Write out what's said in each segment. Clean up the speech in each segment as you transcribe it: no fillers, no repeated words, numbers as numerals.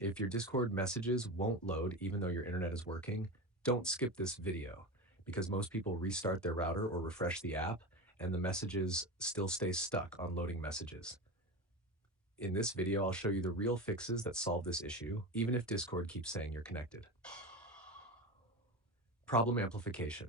If your Discord messages won't load even though your internet is working, don't skip this video because most people restart their router or refresh the app and the messages still stay stuck on loading messages. In this video, I'll show you the real fixes that solve this issue, even if Discord keeps saying you're connected. Problem amplification.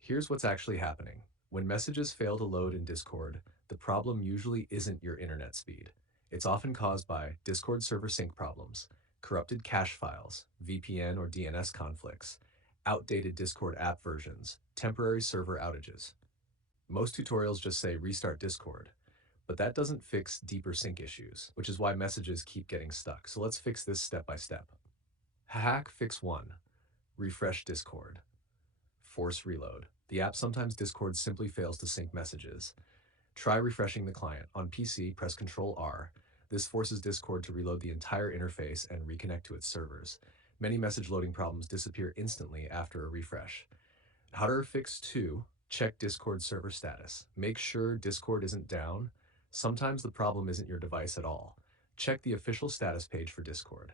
Here's what's actually happening. When messages fail to load in Discord, the problem usually isn't your internet speed. It's often caused by Discord server sync problems, corrupted cache files, VPN or DNS conflicts, outdated Discord app versions, temporary server outages. Most tutorials just say restart Discord, but that doesn't fix deeper sync issues, which is why messages keep getting stuck. So let's fix this step by step. Hack fix 1. Refresh Discord. Force reload. The app sometimes Discord simply fails to sync messages. Try refreshing the client. On PC, press Ctrl-R. This forces Discord to reload the entire interface and reconnect to its servers. Many message loading problems disappear instantly after a refresh. How to fix 2. Check Discord server status. Make sure Discord isn't down. Sometimes the problem isn't your device at all. Check the official status page for Discord.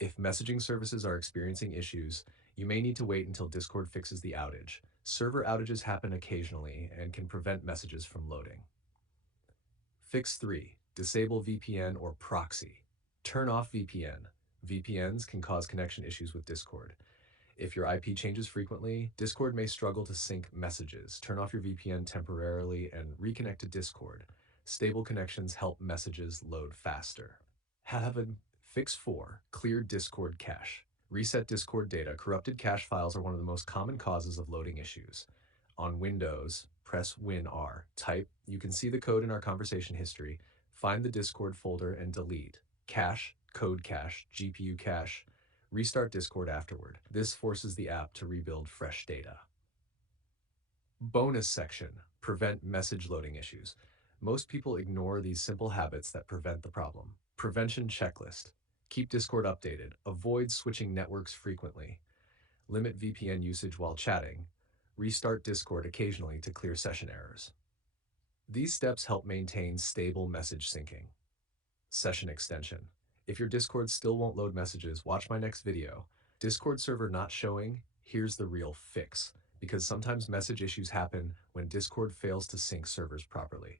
If messaging services are experiencing issues, you may need to wait until Discord fixes the outage. Server outages happen occasionally and can prevent messages from loading. Fix 3. Disable VPN or proxy. Turn off VPN. VPNs can cause connection issues with Discord. If your IP changes frequently, Discord may struggle to sync messages. Turn off your VPN temporarily and reconnect to Discord. Stable connections help messages load faster. Fix 4. Clear Discord cache. Reset Discord data. Corrupted cache files are one of the most common causes of loading issues. On Windows, press Win-R. Type, you can see the code in our conversation history. Find the Discord folder and delete. Cache, code cache, GPU cache. Restart Discord afterward. This forces the app to rebuild fresh data. Bonus section. Prevent message loading issues. Most people ignore these simple habits that prevent the problem. Prevention checklist. Keep Discord updated. Avoid switching networks frequently. Limit VPN usage while chatting. Restart Discord occasionally to clear session errors. These steps help maintain stable message syncing. Session extension. If your Discord still won't load messages, watch my next video. Discord server not showing, here's the real fix. Because sometimes message issues happen when Discord fails to sync servers properly.